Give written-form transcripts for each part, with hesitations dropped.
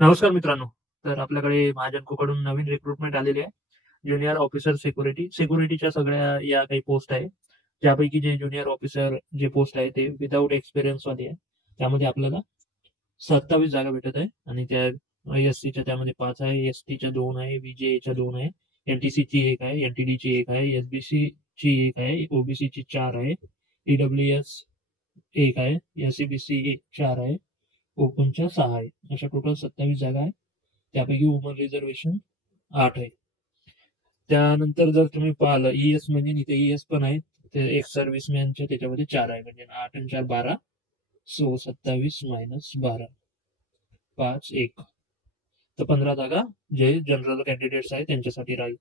नमस्कार मित्रांनो. तर आपल्याकडे महाजनकोकडून नवीन रिक्रुटमेंट आलेली आहे. ज्युनियर ऑफिसर सिक्युरिटीच्या सगळ्या या काही पोस्ट आहे. ज्यापैकी जे ज्युनियर ऑफिसर जे पोस्ट आहे ते विदाऊट एक्सपिरियन्स वाली आहे. त्यामध्ये आपल्याला 27 जागा भेटत आहे आणि त्या एससीच्या त्यामध्ये 5 आहे, एसटीच्या 2 आहे, व्हीजेच्या 2 आहे, एनटीसीची 1 आहे, एनटीडीची 1 आहे, एसबीसीची 1 आहे, ओबीसीची 4 आहे, ईडब्ल्यूएस 1 आहे, एससीबीसी 4 आहे, ओपनच्या 6 आहे. अशा टोटल 27 जागा आहे. त्यापैकी वुमन रिझर्वेशन 8 आहे. त्यानंतर जर तुम्ही पाहिलं ईएस म्हणजे इथे ईएस पण आहे. ते एक सर्व्हिसमॅनच्या त्याच्यामध्ये 4 आहे, म्हणजे 8 आणि 4 12, 27 मायनस 12, 5 1, तर 15 जागा जे जनरल कॅन्डिडेट्स आहे त्यांच्यासाठी राहील.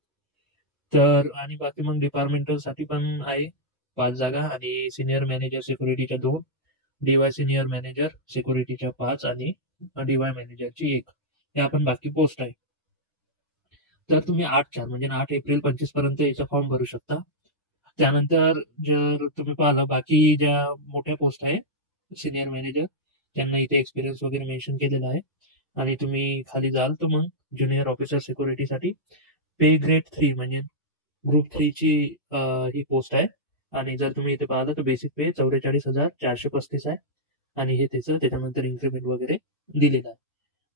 तर आणि बाकी मग डिपार्टमेंटल साठी पण आहे 5 जागा आणि सिनियर मॅनेजर सिक्युरिटीच्या 2, डीवाय सिनियर मॅनेजर सिक्युरिटीच्या 5 आणि डीवाय मॅनेजरची 1. या पण बाकी पोस्ट आहे. तर तुम्ही 8/4 म्हणजे 8 एप्रिल 25 पर्यंत याचा फॉर्म भरू शकता. त्यानंतर जर तुम्ही पाहिलं बाकी ज्या मोठ्या पोस्ट आहे सिनियर मॅनेजर, त्यांना इथे एक्सपिरियन्स वगैरे मेन्शन केलेला आहे. आणि तुम्ही खाली जाल तर मग ज्युनियर ऑफिसर सिक्युरिटीसाठी पे ग्रेड 3 म्हणजे ग्रुप 3 ची ही पोस्ट आहे. आणि जर तुम्ही इथे पाहिलं तर बेसिक पे 44,435 आहे आणि हे त्याच्यानंतर इन्क्रीमेंट वगैरे दिलेलं आहे.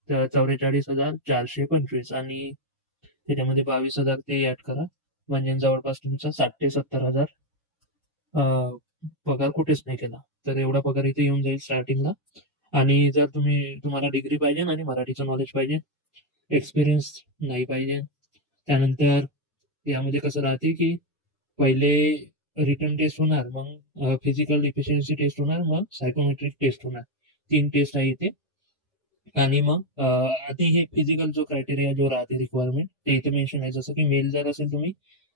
तर 44,425 आणि त्याच्यामध्ये 22,000 ते ऍड करा, म्हणजे जवळपास तुमचा 60 ते 70,000 पगार कुठेच नाही केला. तर एवढा पगार इथे येऊन जाईल स्टार्टिंगला. आणि जर तुम्हाला डिग्री पाहिजे आणि मराठीचं नॉलेज पाहिजे, एक्सपिरियन्स नाही पाहिजे. त्यानंतर यामध्ये कसं राहते की पहिले रिटर्न टेस्ट होणार, मग फिजिकल इफिशियन्सी टेस्ट होणार, मग सायकोमेट्रिक टेस्ट होणार. 3 टेस्ट आहे इथे. आणि मग आधी हे फिजिकल जो क्रायटेरिया जो राहते रिक्वायरमेंट ते इथे मेन्शन आहे. जसं की मेल जर असेल तुम्ही,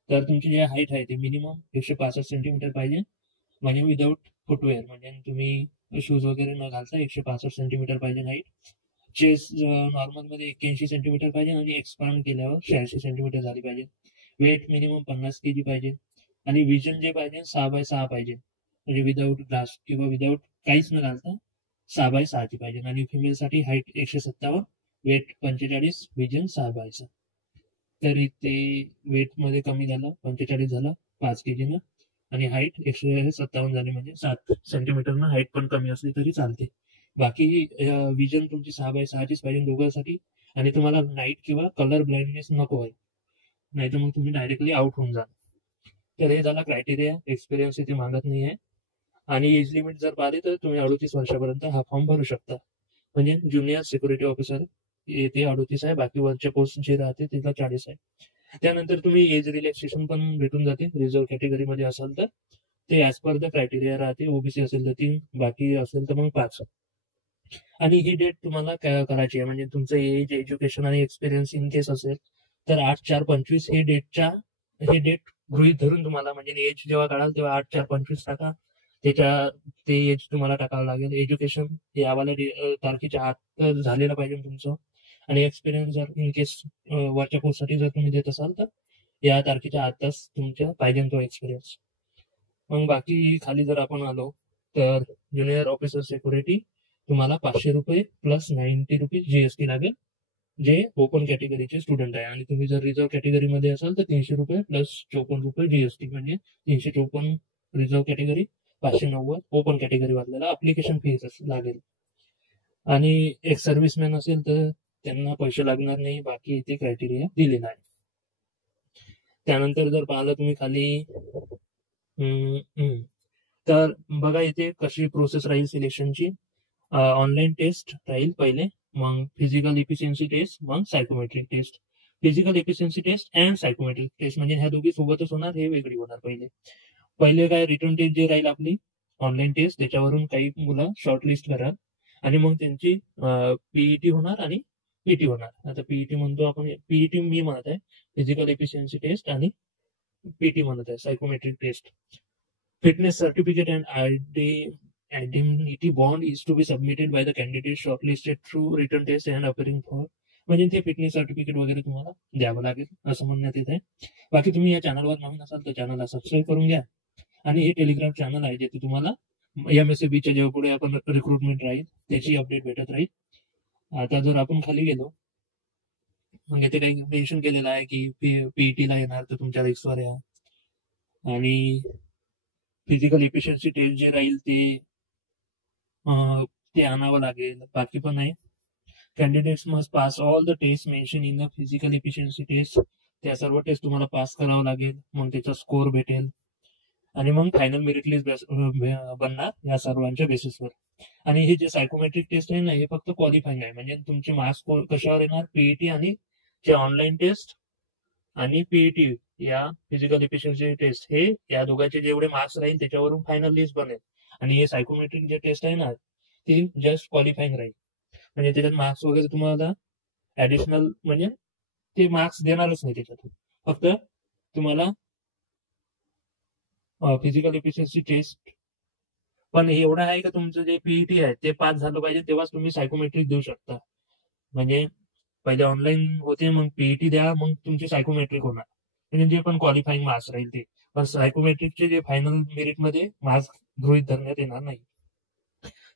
तर तुमची जे हाईट आहे ते मिनिमम 165 सेंटीमीटर पाहिजे, म्हणजे विदाऊट फुटवेअर, म्हणजे तुम्ही शूज वगैरे न घालता 165 सेंटीमीटर पाहिजे हाईट. चेस्ट नॉर्मल मध्ये 81 सेंटीमीटर पाहिजे आणि एक्सपांड केल्यावर 86 सेंटीमीटर झाली पाहिजे. वेट मिनिमम 50 kg पाहिजे आणि विजन जे पाहिजे 6x6 पाहिजे, म्हणजे विदाऊट ग्लास किंवा विदाऊट काहीच न घालता 6x6 ची पाहिजे. आणि फिमेल साठी हाईट 157, वेट 45, विजन 6x6. तर इथे वेट मध्ये कमी झालं, 45 झालं 5 kg न, आणि हाईट 157 झाली, म्हणजे 7 सेंटीमीटर न हाईट पण कमी असली तरी चालते. बाकी विजन तुमची 6x6 चीच पाहिजे दोघांसाठी. आणि तुम्हाला नाईट किंवा कलर ब्लाइंडनेस नको आहे, नाही तर मग तुम्ही डायरेक्टली आउट होऊन जा. तर हे झाला क्रायटेरिया. एक्सपिरियन्स इथे मागत नाही आहे. आणि एज लिमिट जर पाहिली तर तुम्ही 38 वर्षापर्यंत हा फॉर्म भरू शकता. म्हणजे ज्युनियर सिक्युरिटी ऑफिसर ते 38 आहे, बाकी वरच्या पोस्ट जे राहते त्याला 40 आहे. त्यानंतर तुम्ही एज रिलॅक्सेशन पण भेटून जाते. रिझर्व्ह कॅटेगरीमध्ये असाल तर ते ऍज पर द क्रायटेरिया राहते. ओबीसी असेल तर 3, बाकी असेल तर मग 5. आणि ही डेट तुम्हाला काय करायची आहे, म्हणजे तुमचं एज, एज्युकेशन आणि एक्सपिरियन्स इन केस असेल तर 8/4/25 हे डेट गृहीत धरून तुम्हाला, म्हणजे एज जेव्हा काढाल तेव्हा 8/4/25 टाका. ते एज तुम्हाला टाकावं लागेल. एज्युकेशन यावाल्या तारखेच्या आत झालेलं पाहिजे तुमचं. आणि एक्सपिरियन्स जर इन केस वरच्या पोस्टसाठी जर तुम्ही देत असाल तर या तारखेच्या आतच तुमच्या पाहिजे तो एक्सपिरियन्स. मग बाकी खाली जर आपण आलो तर ज्युनियर ऑफिसर सिक्युरिटी तुम्हाला 500 रुपये प्लस 90 रुपीज जीएसटी लागेल, जे ओपन कॅटेगरीचे स्टुडंट आहे. आणि तुम्ही जर रिझर्व्ह कॅटेगरीमध्ये असाल तर 300 रुपये प्लस 54 रुपये जीएसटी, म्हणजे 354 रिझर्व्ह कॅटेगरी, 590 ओपन कॅटेगरी वाल्याला अप्लिकेशन फीस लागेल. आणि एक सर्व्हिसमॅन असेल तर त्यांना पैसे लागणार नाही. बाकी इथे क्रायटेरिया दिलेला आहे. त्यानंतर जर पाहिलं तुम्ही खाली, तर बघा इथे कशी प्रोसेस राहील सिलेक्शनची. ऑनलाईन टेस्ट राहील पहिले, मग फिजिकल इफिशियन्सी टेस्ट, मग psychometric test. Physical efficiency test and psychometric test म्हणजे ह्या दोघी सोबतच होणार, हे वेगळी होणार. पहिले काय रिटर्न टेस्ट जे राहील आपली ऑनलाईन टेस्ट, त्याच्यावरून काही मुलं शॉर्टलिस्ट करा आणि मग त्यांची पीईटी होणार आणि पीटी होणार. आता पीईटी म्हणतो आपण, पीईटी मी म्हणत आहे फिजिकल एफिशियन्सी टेस्ट, आणि पीटी म्हणत आहे psychometric test. Fitness certificate and identity bond is to be submitted by the candidate shortlisted through written test and appearing for, म्हणजे ते फिटनेस सर्टिफिकेट वगैरे तुम्हाला द्यावं लागेल असं म्हणण्यात येत आहे. बाकी तुम्ही या चॅनलवर नवीन असाल तर चॅनलला सबस्क्राईब करून घ्या. आणि हे टेलिग्राम चॅनल आहे जेथे तुम्हाला एमएसएबीच्या जेव्हा पुढे आपण रिक्रुटमेंट राहील त्याची अपडेट भेटत राहील. आता जर आपण खाली गेलो, मग इथे काही मेन्शन केलेलं आहे की पीईटी ला येणार तर तुमच्या रिक्सवर या, आणि फिजिकल इफिशियन्सी टेस्ट जे राहील ते आणावं लागेल. बाकी पण आहे, candidates must pass all the test mention in the physical efficiency test. त्या सर्व टेस्ट तुम्हाला पास करावं लागेल, मग त्याचा स्कोर भेटेल आणि मग फायनल मेरिट लिस्ट बनणार या सर्वांच्या बेसिसवर. आणि हे जे सायकोमेट्रिक टेस्ट आहे ना, हे फक्त क्वालिफाईंग आहे, म्हणजे तुमचे मार्क्स कशावर येणार, पीईटी आणि जे ऑनलाईन टेस्ट आणि पीईटी या फिजिकल इफिशियन्सी टेस्ट, हे या दोघांचे जेवढे मार्क्स राहील त्याच्यावरून फायनल लिस्ट बनेल. आणि हे सायकोमेट्रिक जे टेस्ट आहे ना, ती जस्ट क्वालिफाईंग राहील, म्हणजे त्याच्यात मार्क्स वगैरे तुम्हाला ऍडिशनल म्हणजे ते मार्क्स देणारच नाही त्याच्यातून. फक्त तुम्हाला फिजिकल एफिशियन्सी टेस्ट पण एवढं आहे का तुमचं जे पीईटी आहे ते पास झालं पाहिजे, तेव्हाच तुम्ही सायकोमेट्रिक देऊ शकता. म्हणजे पहिले ऑनलाईन होते, मग पीईटी द्या, मग तुमची सायकोमेट्रिक होणार, म्हणजे जे पण क्वालिफाईंग मार्क्स राहील ते. पण सायकोमेट्रिकचे जे फायनल मेरिट मध्ये मार्क्स गृहीत धरण्यात येणार नाही.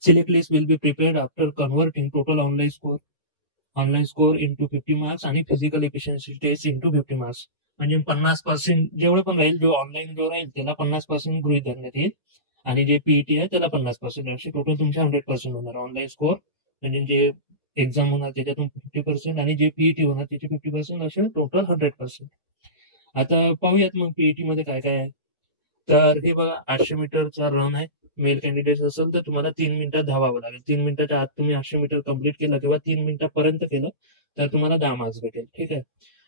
Select list will be prepared after converting total online score into 50 marks आणि physical efficiency test into 50 marks. म्हणजे 50% जेवढं पण राहील, जो ऑनलाईन जो राहील त्याला 50% गृहीत धरण्यात येईल, आणि जे पीईटी आहे त्याला 50%. असे टोटल तुमचे 100% होणार ऑनलाईन स्कोर. म्हणजे जे एक्झाम होणार त्याच्यातून 50% आणि जे पीईटी होणार त्याचे 50%, असे टोटल 100%. आता पाहूयात मग पीईटी मध्ये काय काय आहे. तर हे बघा, 800 मीटरचा रन आहे. मेल कॅन्डिडेट असेल तर तुम्हाला 3 मिनिटात धावावं लागेल. 3 मिनिटाच्या आत तुम्ही 800 मीटर कम्प्लीट केलं किंवा 3 मिनिटापर्यंत केलं तर तुम्हाला 10 मार्क्स भेटेल. ठीक आहे.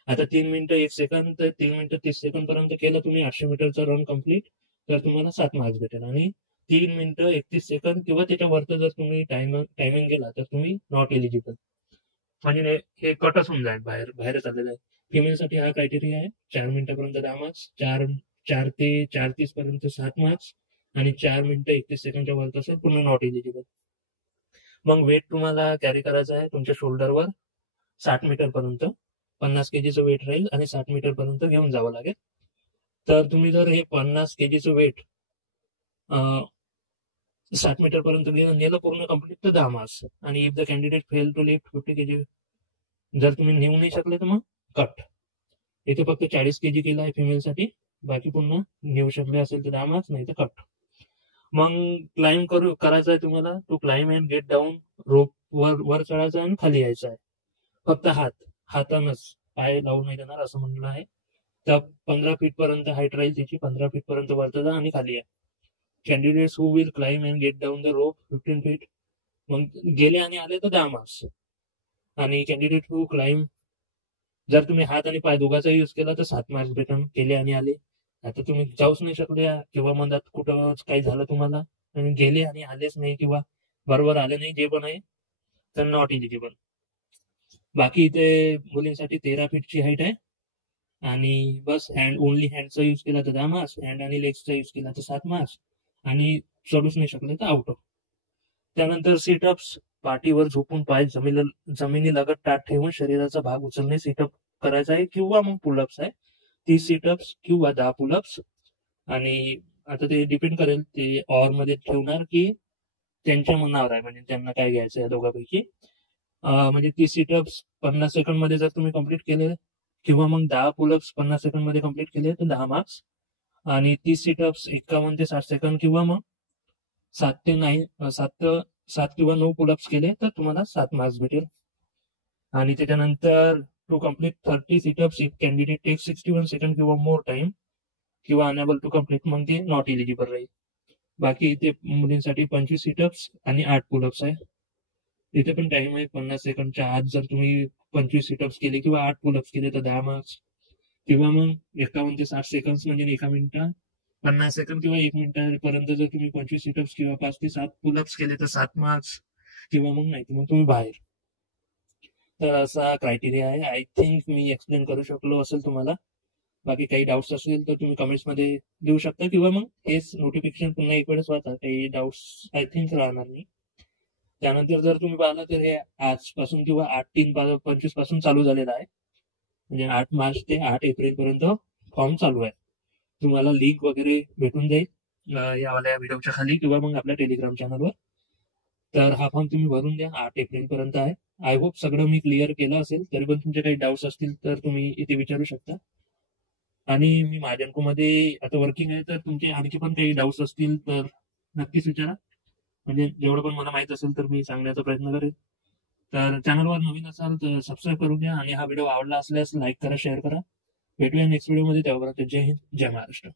आता 3 मिनिटं 1 सेकंद तर 3 मिनिटं 30 सेकंद पर्यंत केलं तुम्ही 800 मीटरचा रन कम्प्लीट, तर तुम्हाला 7 मार्क्स भेटेल. आणि 3 मिनिटं 31 सेकंद किंवा त्याच्यावरती जर तुम्ही टायमिंग गेला तर तुम्ही नॉट एलिजिबल, म्हणजे हे कटच होऊन जाईल, बाहेरच आलेलं आहे. फिमेलसाठी हा क्रायटेरिया आहे. 4 मिनिटापर्यंत 10 मार्क्स, 4 ते 4:30 पर्यंत 7 मार्क्स, आणि 4 मिनिटं 31 सेकंडच्या वरत असेल पूर्ण नॉट एलिजिबल. मग वेट तुम्हाला कॅरी करायचं आहे तुमच्या शोल्डरवर 60 मीटर पर्यंत. 50 केजीचं वेट राहील आणि 60 मीटर पर्यंत घेऊन जावं लागेल. तर तुम्ही जर हे 50 केजीचं वेट 60 मीटर पर्यंत नेलं पूर्ण कम्प्लीट तर 10 मार्क्स. आणि if the candidate fail to lift 50 KG, जर तुम्ही नेऊ नाही शकले तर मग कट. इथे फक्त 40 केजी केलं आहे फिमेलसाठी, बाकी पुन्हा नेऊ शकले असेल तर 10 मार्क्स, नाही तर कट. मग क्लाइंब करायचं आहे तुम्हाला. To climb and get down, rope वर चढायचं आणि खाली यायचं आहे. फक्त हातानच, पाय लावून नाही देणार असं म्हणलं आहे. तर 15 फीट पर्यंत हाईट राहील त्याची. 15 फीट पर्यंत वरती जा आणि खाली या. Candidates who will climb and get down the rope 15 feet, मग गेले आणि आले तर 10 मार्क्स. आणि कॅन्डिडेट हू क्लाइंब, जर तुम्ही हात आणि पाय दोघांचा यूज केला तर 7 मार्क्स भेटून गेले आणि आले. आता तुम्ही जाऊच नाही शकले किंवा मनात कुठं काही झालं तुम्हाला आणि गेले आणि आलेच नाही किंवा बरोबर आले नाही, जे पण आहे, तर नॉट एलिजिबल. बाकी इथे मुलींसाठी 13 फीटची हाईट आहे. आणि बस ओनली हँडचा यूज केला तर 10 मार्क्स, हँड आणि लेग्सचा यूज केला तर 7 मार्क्स, आणि चढूच नाही शकले तर आउट ऑफ. त्यानंतर सिटअप्स, पाठीवर झोपून पाय जमिनी लगत ताठ ठेवून शरीराचा भाग उचलणे सिटअप करायचा आहे, किंवा मग पुलअप्स आहे. 30 सिटअप्स किंवा 10 पुलअप्स. आणि आता ते डिपेंड करेल, ते ऑर मध्ये ठेवणार की त्यांच्या मनावर आहे, म्हणजे त्यांना काय घ्यायचं आहे दोघांपैकी. म्हणजे 30 सिटअप्स 50 सेकंड मध्ये जर तुम्ही कम्प्लीट केले, किंवा मग 10 पुलअप्स 50 सेकंड मध्ये कम्प्लीट केले तर 10 मार्क्स. आणि 30 सिटअप्स 51 ते 60 सेकंद, किंवा मग 7 किंवा 9 पुलअप्स केले तर तुम्हाला 7 मार्क्स भेटेल. आणि त्याच्यानंतर to complete 30 situps if candidate take 61 second किंवा मोर टाइम किंवा अनेबल टू कम्प्लीट, मग ते नॉट एलिजिबल राहील. बाकी इथे मुलींसाठी 25 सिटअप्स आणि 8 पुलअप्स आहे. इथे पण टाइम आहे 50 सेकंडच्या आत. जर तुम्ही 25 सिटअप्स केले किंवा 8 पुलअप्स केले तर 10 मार्क्स, किंवा मग 51 ते 60 सेकंड म्हणजे 1 मिनिटात 50 सेकंड किंवा 1 मिनिटापर्यंत जर तुम्ही 25 सिटअप्स किंवा 5 ते 7 पुलअप्स केले तर 7 मार्क्स, किंवा मग नाही मग तुम्ही बाहेर. तर असा क्रायटेरिया आहे. आय थिंक मी एक्सप्लेन करू शकलो असेल तुम्हाला. बाकी काही डाऊट्स असतील तर तुम्ही कमेंट्स मध्ये देऊ शकता, किंवा मग हेच नोटिफिकेशन पुन्हा एक वेळेस वाचा. काही डाऊट्स आय थिंक राहणार नाही. त्यानंतर जर तुम्ही पाहिलं तर हे आजपासून किंवा 8/3/25 पासून चालू झालेलं आहे. म्हणजे 8 मार्च ते 8 एप्रिल पर्यंत फॉर्म चालू आहे. तुम्हाला लिंक वगैरे भेटून जाईल यावाल्या व्हिडिओच्या खाली, किंवा मग आपल्या टेलिग्राम चॅनलवर. तर हा फॉर्म तुम्ही भरून द्या. 8 एप्रिल पर्यंत आहे. आय होप सगळं मी क्लिअर केलं असेल. तरी पण तुमचे काही डाऊट्स असतील तर तुम्ही इथे विचारू शकता. आणि मी माझ्यांकोमध्ये आता वर्किंग आहे, तर तुमचे आणखी पण काही डाऊट्स असतील तर नक्कीच विचारा. म्हणजे जेवढं पण मला माहित असेल तर मी सांगण्याचा प्रयत्न करेन. तर चॅनलवर नवीन असाल तर सबस्क्राईब करून घ्या आणि हा व्हिडिओ आवडला असल्यास लाईक करा, शेअर करा. भेटूया नेक्स्ट व्हिडिओमध्ये. तेव्हापर्यंत जय हिंद, जय महाराष्ट्र.